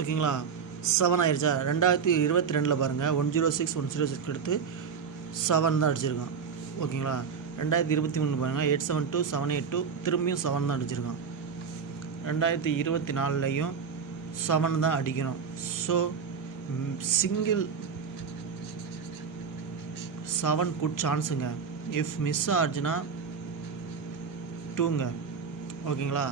ஓகேங்களா 7 ஆயிடுச்சா 2022 பாருங்கள் 106 106 எடுத்து 7 தான் அடிச்சிருக்கான் ஓகேங்களா 2023 பாருங்கள் 872 782 திரும்பியும் 7 தான் அடிச்சிருக்கான் 2024லையும் 7 தான் அடிக்கணும் ஸோ சிங்கிள் 7 குட் சான்ஸுங்க இஃப் மிஸ் ஆச்சுன்னா 2ங்க ஓகேங்களா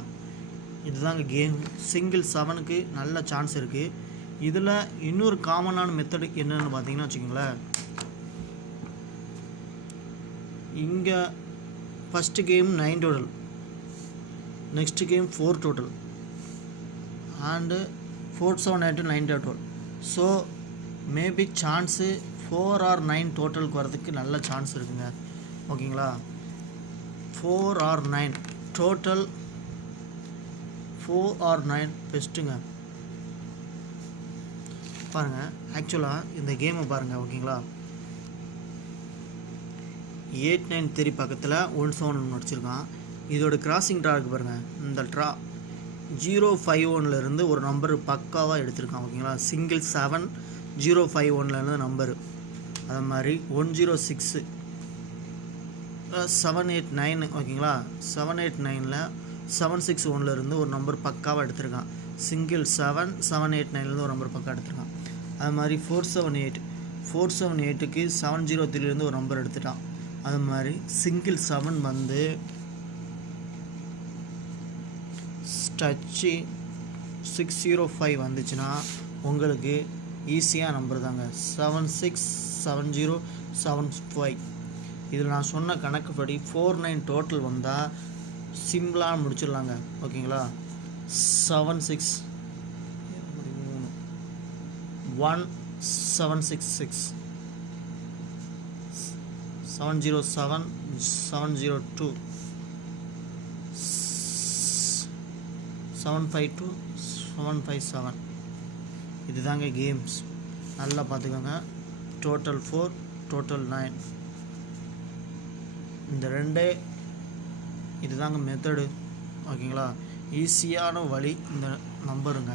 இதுதாங்க கேம் சிங்கிள் 7க்கு நல்ல சான்ஸ் இருக்குது இதில் இன்னொரு காமனான மெத்தடு என்னென்னு பார்த்தீங்கன்னா வச்சுக்கோங்களேன் இங்கே first game 9 total next game 4 total and 4 7 8 9 total so maybe chance 4 or 9 டோட்டலுக்கு வரதுக்கு நல்ல சான்ஸ் இருக்குங்க ஓகேங்களா 4 or 9 டோட்டல் 4 or 9 பெஸ்ட்டுங்க பாருங்கள் ஆக்சுவலாக இந்த கேமை பாருங்கள் ஓகேங்களா 893 பக்கத்தில் 171 அடிச்சிருக்கான் இதோட கிராசிங் ட்ரா இருக்குது பாருங்கள் இந்த ட்ரா 051லேருந்து ஒரு நம்பர் பக்காவாக எடுத்திருக்கான் ஓகேங்களா சிங்கிள் 7 051லேருந்து நம்பரு அது மாதிரி 106 789 ஓகேங்களா 789ல் 761லேருந்து ஒரு நம்பர் பக்காவாக எடுத்திருக்கான் சிங்கிள் 7 789லேருந்து ஒரு நம்பர் பக்கா எடுத்திருக்கான் அது மாதிரி 478க்கு 703லேருந்து ஒரு நம்பர் எடுத்துட்டான் அது மாதிரி சிங்கிள் 7 வந்து டச்சு 605 வந்துச்சுன்னா உங்களுக்கு ஈஸியாக நம்பர் தாங்க 767075 இதில் நான் சொன்ன கணக்குப்படி 49 டோட்டல் வந்தால் சிம்பிளாக முடிச்சிடலாங்க ஓகேங்களா 76 1766 707 702 752 757 இதுதாங்க கேம்ஸ் நல்லா பார்த்துக்கோங்க டோட்டல் 4 டோட்டல் 9 இந்த ரெண்டே இதுதாங்க மெத்தடு ஓகேங்களா ஈஸியான வழி இந்த நம்பருங்க